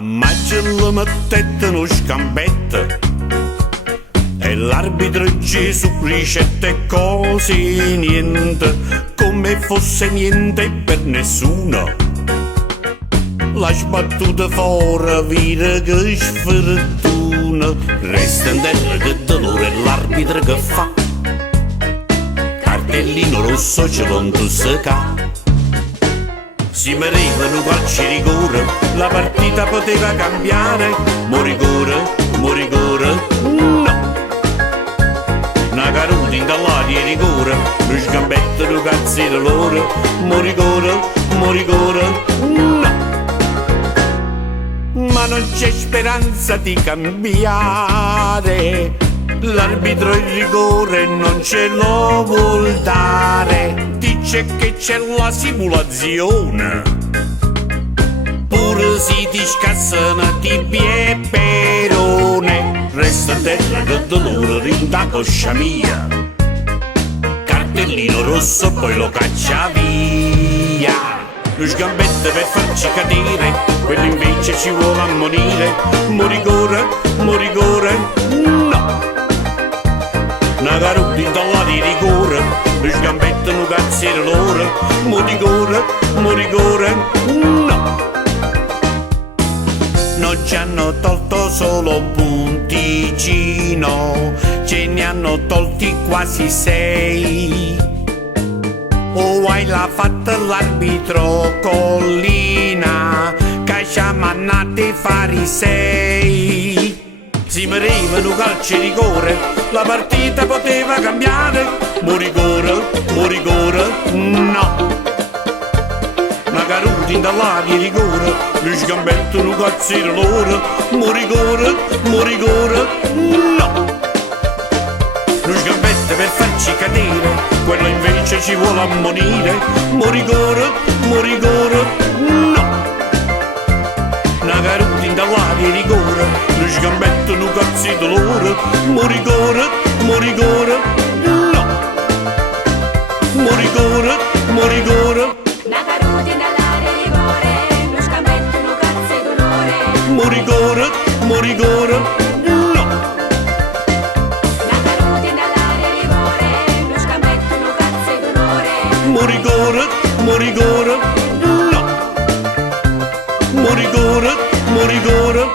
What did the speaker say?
Ammazza la mettetta uno scambetto e l'arbitro ci ricette cose niente, come fosse niente per nessuno. La sbattuta fuori, vira che sfortuna, resta in terra che dolore l'arbitro che fa. Cartellino rosso ce l'ho in si merivano calci rigore, la partita poteva cambiare. Mo rigore, no. Una caruta dall'aria rigore, lo sgambetto lo cazzino loro. Mo rigore, no. Ma non c'è speranza di cambiare, l'arbitro il rigore non ce lo vuol dare. Dice che c'è la simulazione, pure si ti scassano tibia e perone. Resta a terra che dolore rinda coscia mia, cartellino rosso poi lo caccia via. Lo sgambetto per farci cadere, quello invece ci vuole ammonire. Mo rigore, no. Una caruta dalla di rigore, lo sgambetto non cazziere loro. Mo rigore, no. Non ci hanno tolto solo un punticino, ce ne hanno tolti quasi 6. O hai l'ha fatta l'arbitro Collina, che ci ha mannato i farisei. Si merivano calci e rigore, la partita poteva cambiare. Mo rigore, no. Una caruta dall'aria rigore, lo sgambetto lo cazzino loro. Mo rigore, no. Lo sgambetto per farci cadere, quello invece ci vuole ammonire. Mo rigore, no. Una caruta dall'aria rigore, lo sgambetto non cazzito loro. Mo rigore, no. Mo rigore, Una caruta dall'aria rigore, lo scambetto non cazzito loro. mo rigore, no. Una caruta dall'aria rigore, lo scambetto non cazzito loro. Mo rigore, no. Mo rigore,